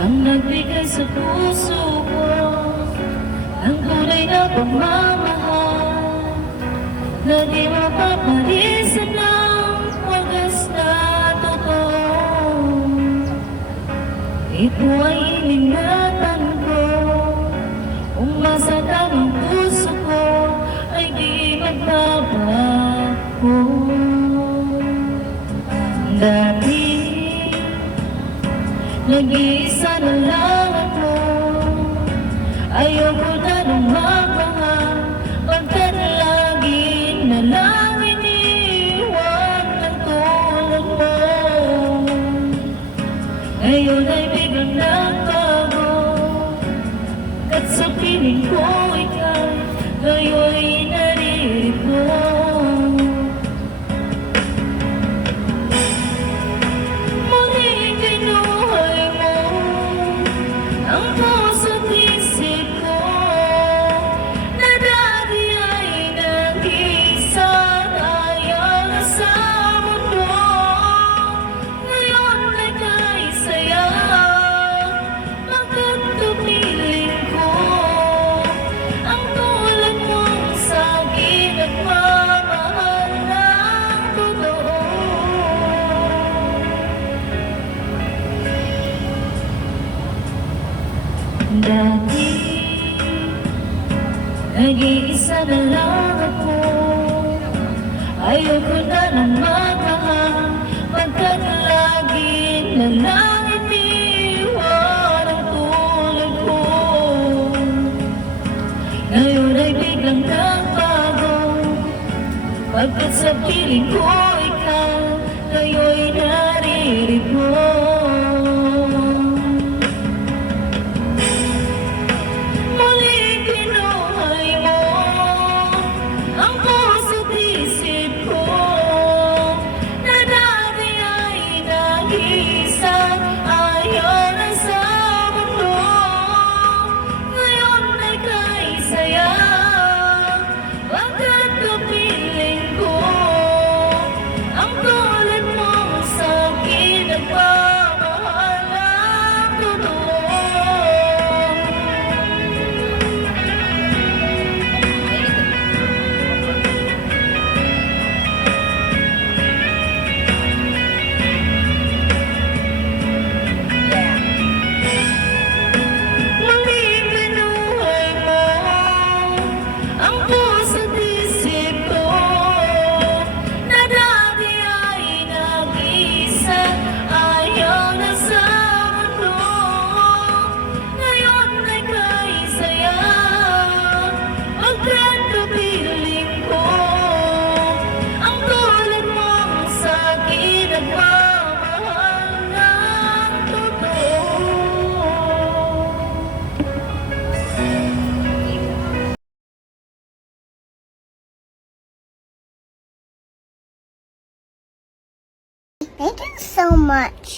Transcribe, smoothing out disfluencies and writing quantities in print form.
ang nagbigay sa puso ko ng tunay na pagmamahal na di mapaparisan ng wagas na totoo. Ito ay iningatan ko, umasada ng puso ko ay di magbabago. Dati nag-iisa na lang ako, ayoko na nung magmahal, pagkat lagi na lang iniwan ng tulad mo. Ngayon ay biglang nagbago, at sa piling ko ikaw ngayon'y narito. Dati, nag-iisa na lang ako, ayoko na nang magmahal, pagkat lagi na lang iniwan ang tulad ko. Ngayon ay biglang nagbago, pagkat sa piling ko ikaw ngayon'y naririto. Thank you so much.